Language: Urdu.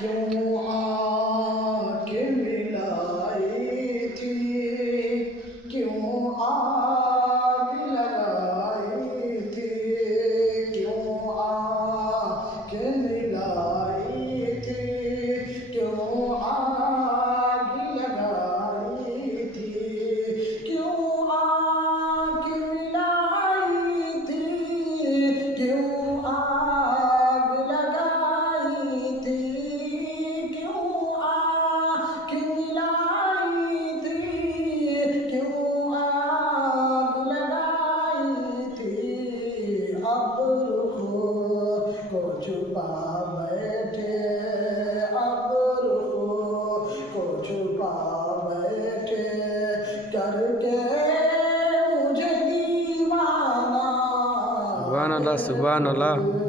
کیوں آ کے ملائی تھی، کیوں آگ لگائی تھی، کیوں آ کے ملائی تھی، کیوں آگ لگائی تھی، کیوں آگ ملائی تھی، کیوں آگ لگائی تھی، کیوں آگ ملائی تھی، کیوں آگ لگائی تھی، اب رخ کو چھپا بیٹھے، اب رخ کو چھپا بیٹھے، کر کے مجھے دیوانہ، سبحان اللہ سبحان اللہ.